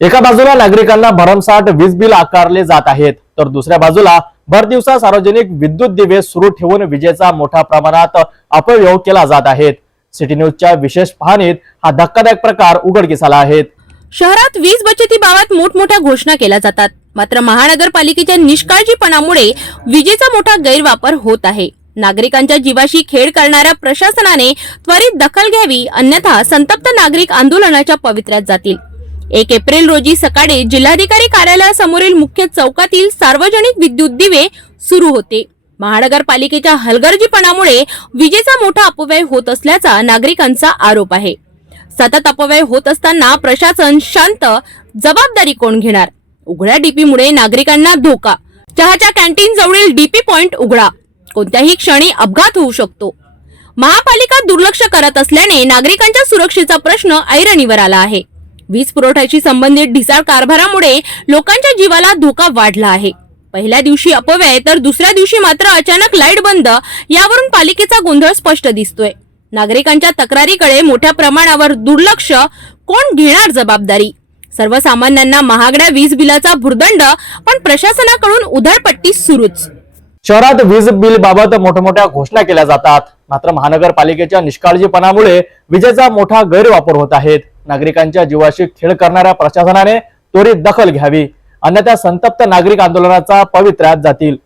एका बाजूला नागरिकांना भरमसाठ वीज बिल आकारले जात आहेत, तर दुसऱ्या बाजूला भर दिवसा सार्वजनिक विद्युत दिवे सुरू ठेवून विजेचा मोठ्या प्रमाणात अपव्यय केला जात आहे। सिटी न्यूजच्या विशेष पाहणीत हा धक्कादायक प्रकार उघडकीस आला आहे। शहरात वीज बचतीबाबत मोठमोठ्या घोषणा केल्या जातात, मात्र महानगरपालिकेच्या निष्काळजीपणामुळे विजेचा मोठा गैरवापर होत आहे। नागरिकांच्या जीवाशी खेळ करणाऱ्या प्रशासनाने त्वरित दखल घ्यावी, अन्यथा संतप्त नागरिक आंदोलनाच्या पवित्र्यात जातील। 1 एप्रिल रोजी सकाळी जिल्हाधिकारी कार्यालयासमोरील मुख्य चौकातील सार्वजनिक विद्युत दिवे सुरू होते। महानगरपालिकेच्या हलगर्जीपणामुळे विजेचा मोठा अपव्यय होत असल्याचा नागरिकांचा आरोप आहे। सतत अपव्यय होत असताना प्रशासन शांत, जबाबदारी कोण घेणार? उघड्या डीपीमुळे नागरिकांना धोका, चहाच्या कॅन्टीन जवळील डीपी पॉइंट उघडा, कोणत्याही क्षणी अपघात होऊ शकतो। महापालिका दुर्लक्ष करत असल्याने नागरिकांच्या सुरक्षेचा प्रश्न ऐरणीवर आला आहे। वीज पुरवठ्याशी संबंधित ढिसाळ कारभारामुळे लोकांच्या जीवाला धोका वाढला आहे। पहिल्या दिवशी अपव्यय तर दुसऱ्या दिवशी मात्र अचानक लाईट बंद, यावरून पालिकेचा गोंधळ स्पष्ट दिसतोय। नागरिकांच्या तक्रारीकडे मोठ्या प्रमाणावर दुर्लक्ष, कोण घेणार जबाबदारी? सर्वसामान्यांना महागड्या वीज बिलाचा भुर्दंड, पण प्रशासनाकडून उधळपट्टी सुरूच। शहरात वीज बिल बाबत मोठमोठ्या घोषणा केल्या जातात, मात्र महानगरपालिकेच्या निष्काळजीपणामुळे विजेचा मोठा गैरवापर होत आहे। नागरिकांच्या जीवाशी खेळ करणाऱ्या प्रशासनाने त्वरित दखल घ्यावी, अन्यथा संतप्त नागरिक आंदोलनाचा पवित्र्यात जातील।